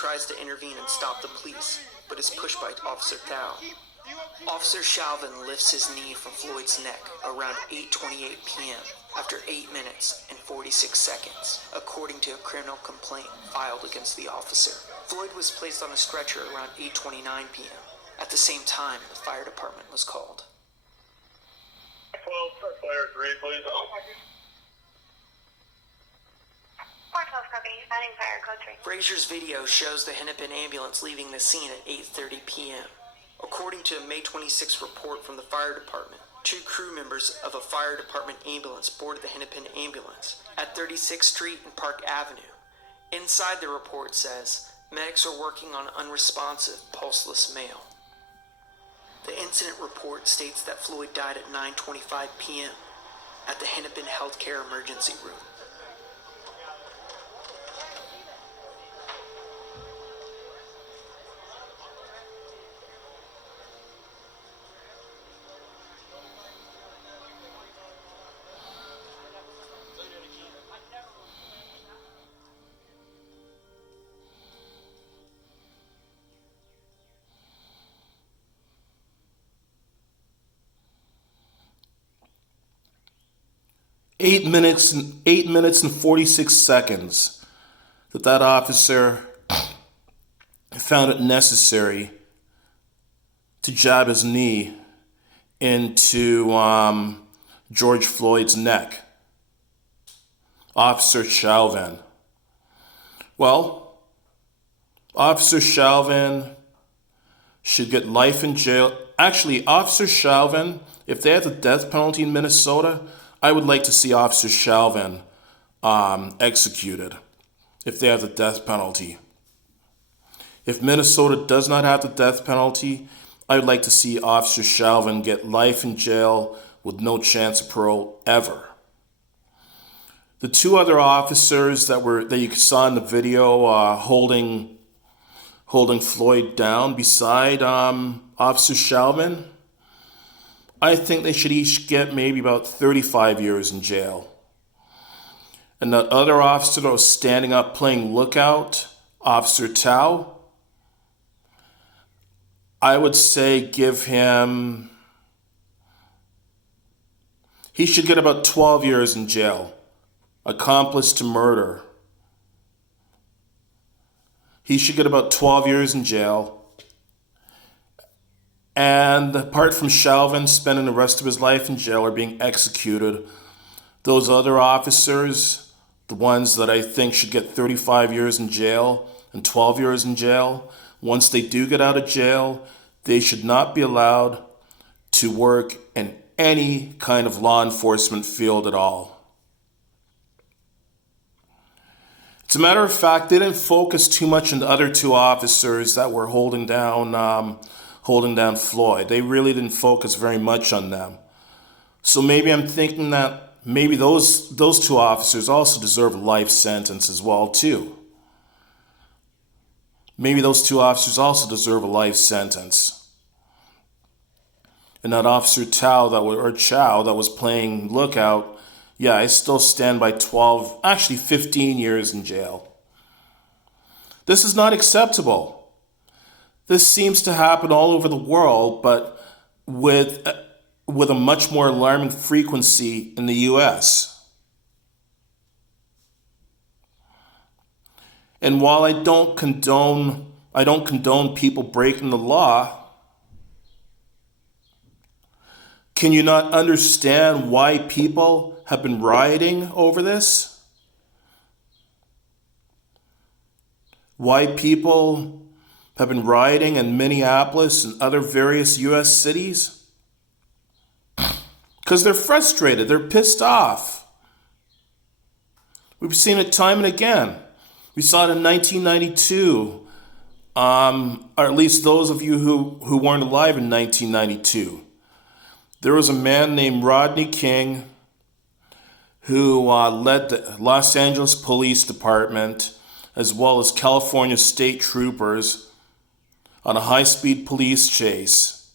tries to intervene and stop the police, but is pushed by Officer Thao. Officer Chauvin lifts his knee from Floyd's neck around 8:28 p.m. after 8 minutes and 46 seconds, according to a criminal complaint filed against the officer. Floyd was placed on a stretcher around 8:29 p.m. At the same time, the fire department was called. 12, fire 3, please. 412 copy, adding fire code 3. Frazier's video shows the Hennepin ambulance leaving the scene at 8:30 p.m. According to a May 26 report from the fire department, 2 crew members of a fire department ambulance boarded the Hennepin ambulance at 36th Street and Park Avenue. Inside the report says, medics are working on an unresponsive, pulseless male. The incident report states that Floyd died at 9:25 p.m. at the Hennepin Healthcare Emergency Room. Eight minutes and 46 seconds that officer found it necessary to jab his knee into George Floyd's neck. Officer Chauvin. Well, Officer Chauvin should get life in jail. Actually, Officer Chauvin, if they have the death penalty in Minnesota, I would like to see Officer Chauvin executed if they have the death penalty. If Minnesota does not have the death penalty, I would like to see Officer Chauvin get life in jail with no chance of parole ever. The 2 other officers that you saw in the video holding Floyd down beside Officer Chauvin, I think they should each get maybe about 35 years in jail. And that other officer that was standing up playing lookout, Officer Thao, I would say he should get about 12 years in jail. Accomplice to murder. He should get about 12 years in jail. And apart from Chauvin spending the rest of his life in jail or being executed, those other officers, the ones that I think should get 35 years in jail and 12 years in jail, once they do get out of jail, they should not be allowed to work in any kind of law enforcement field at all. As a matter of fact, they didn't focus too much on the other 2 officers that were holding down Floyd. They really didn't focus very much on them. So maybe I'm thinking that maybe those 2 officers also deserve a life sentence as well too. Maybe those 2 officers also deserve a life sentence. And that Officer Chow that was playing lookout, yeah, I still stand by 15 years in jail. This is not acceptable. This seems to happen all over the world, but with a much more alarming frequency in the U.S. And while I don't condone people breaking the law, can you not understand why people have been rioting over this? Why people have been rioting in Minneapolis and other various U.S. cities? Because they're frustrated, they're pissed off. We've seen it time and again. We saw it in 1992, or at least those of you who weren't alive in 1992. There was a man named Rodney King who led the Los Angeles Police Department as well as California State Troopers on a high-speed police chase.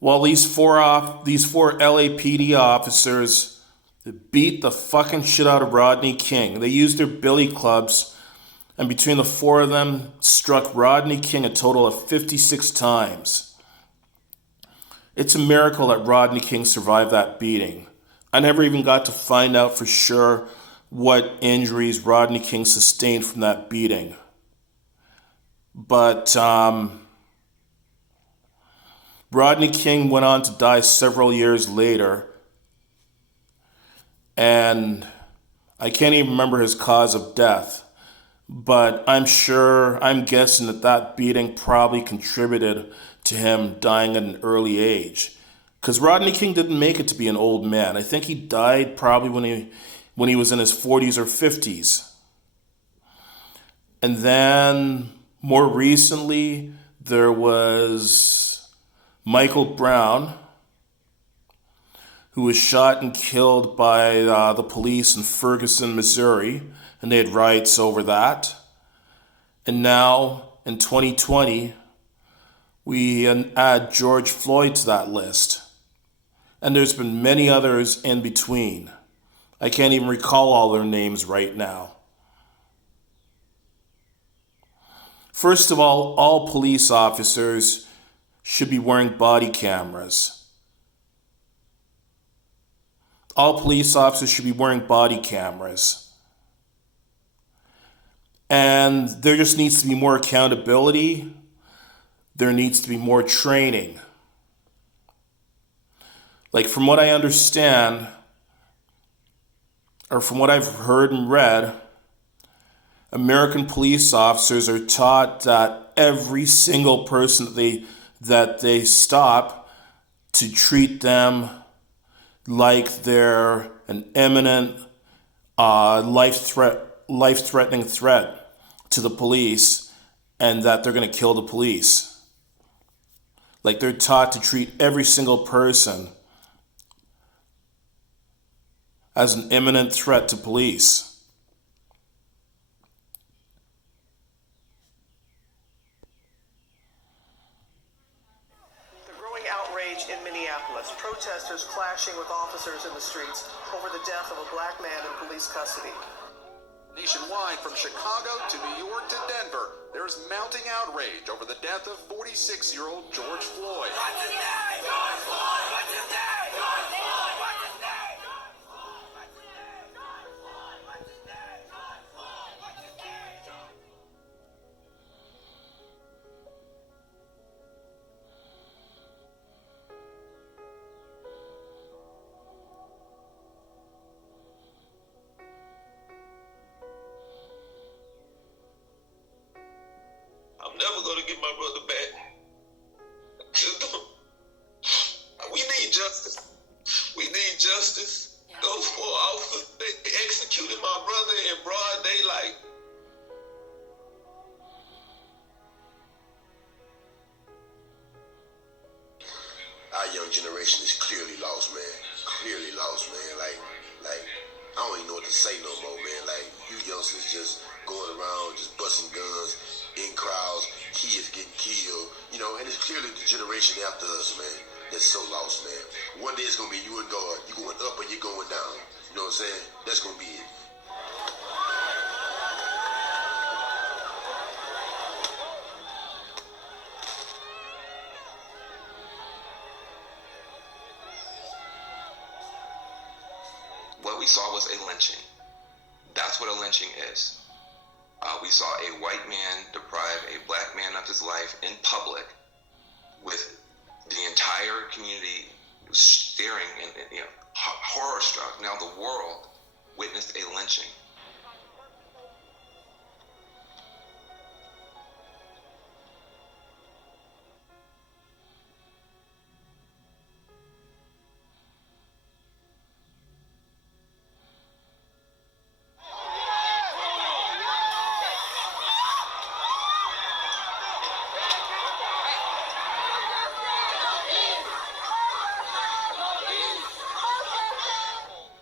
While these four LAPD officers beat the fucking shit out of Rodney King. They used their billy clubs and between the four of them struck Rodney King a total of 56 times. It's a miracle that Rodney King survived that beating. I never even got to find out for sure what injuries Rodney King sustained from that beating. But Rodney King went on to die several years later, and I can't even remember his cause of death. But I'm guessing that beating probably contributed to him dying at an early age. Because Rodney King didn't make it to be an old man. I think he died probably when he was in his 40s or 50s. And then more recently, there was Michael Brown, who was shot and killed by the police in Ferguson, Missouri, and they had riots over that. And now, in 2020, we add George Floyd to that list. And there's been many others in between. I can't even recall all their names right now. First of all police officers should be wearing body cameras. All police officers should be wearing body cameras. And there just needs to be more accountability. There needs to be more training. Like, from what I understand, or from what I've heard and read, American police officers are taught that every single person that they stop, to treat them like they're an imminent life-threatening threat to the police, and that they're going to kill the police. Like, they're taught to treat every single person as an imminent threat to police. The growing outrage in Minneapolis, protesters clashing with officers in the streets over the death of a black man in police custody. Nationwide, from Chicago to New York to Denver, there is mounting outrage over the death of 46-year-old George Floyd. What's his name? George Floyd! What's his name? George Floyd! What's his name? I'm never gonna get my brother back. We need justice. We need justice. Those four officers, they executed my brother in broad daylight. Our young generation is clearly lost, man. Clearly lost, man. Like, I don't even know what to say no more, man. Like, you youngsters just going around, just busting guns in crowds, kids getting killed, you know, and it's clearly the generation after us, man, that's so lost, man. One day it's gonna be you and God. You going up or you going down. You know what I'm saying? That's gonna be it. What we saw was a lynching. That's what a lynching is. We saw a white man deprive a black man of his life in public, with the entire community staring and horror struck. Now the world witnessed a lynching.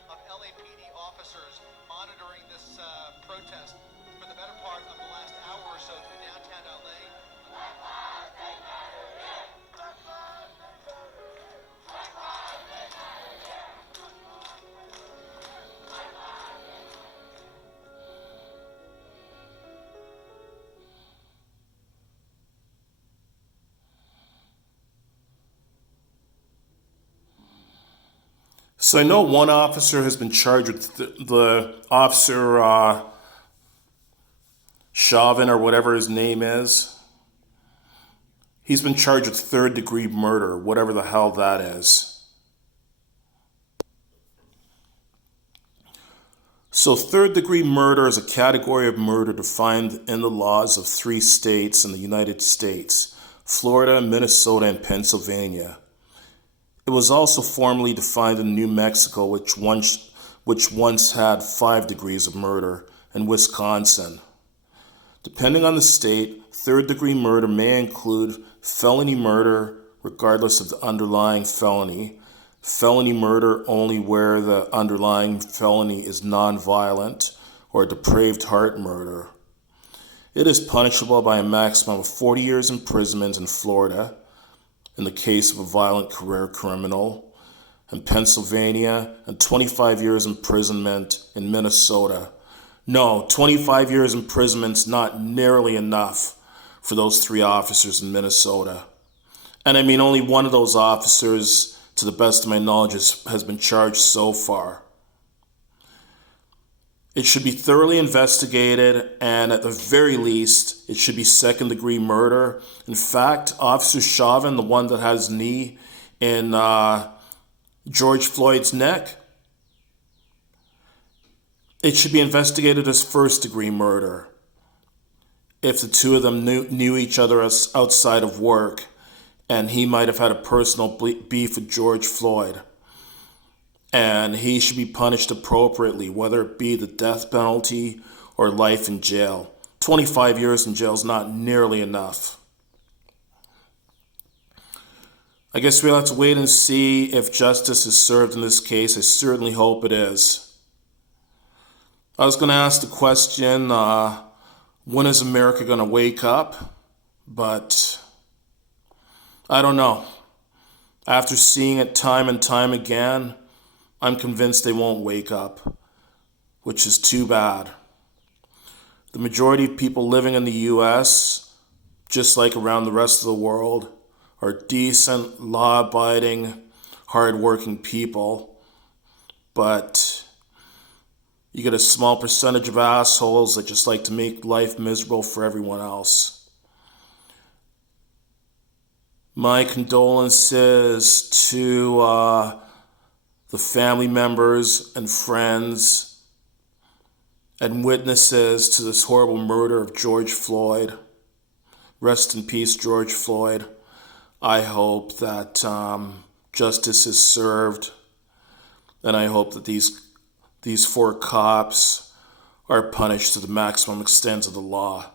Of LAPD officers monitoring So I know one officer has been charged with the officer Chauvin or whatever his name is. He's been charged with third-degree murder, whatever the hell that is. So third-degree murder is a category of murder defined in the laws of 3 states in the United States: Florida, Minnesota, and Pennsylvania. It was also formally defined in New Mexico, which once had 5 degrees of murder, and Wisconsin. Depending on the state, third-degree murder may include felony murder regardless of the underlying felony, felony murder only where the underlying felony is non-violent, or depraved heart murder. It is punishable by a maximum of 40 years imprisonment in Florida, in the case of a violent career criminal, in Pennsylvania, and 25 years imprisonment in Minnesota. No, 25 years imprisonment's not nearly enough for those 3 officers in Minnesota. And I mean, only one of those officers, to the best of my knowledge, has been charged so far. It should be thoroughly investigated, and at the very least, it should be second-degree murder. In fact, Officer Chauvin, the one that had his knee in George Floyd's neck, it should be investigated as first-degree murder if the 2 of them knew each other outside of work, and he might have had a personal beef with George Floyd. And he should be punished appropriately, whether it be the death penalty or life in jail. 25 years in jail is not nearly enough. I guess we'll have to wait and see if justice is served in this case. I certainly hope it is. I was going to ask the question, when is America going to wake up? But I don't know. After seeing it time and time again, I'm convinced they won't wake up, which is too bad. The majority of people living in the U.S., just like around the rest of the world, are decent, law-abiding, hard-working people. But you get a small percentage of assholes that just like to make life miserable for everyone else. My condolences to the family members and friends and witnesses to this horrible murder of George Floyd. Rest in peace, George Floyd. I hope that justice is served, and I hope that these 4 cops are punished to the maximum extent of the law.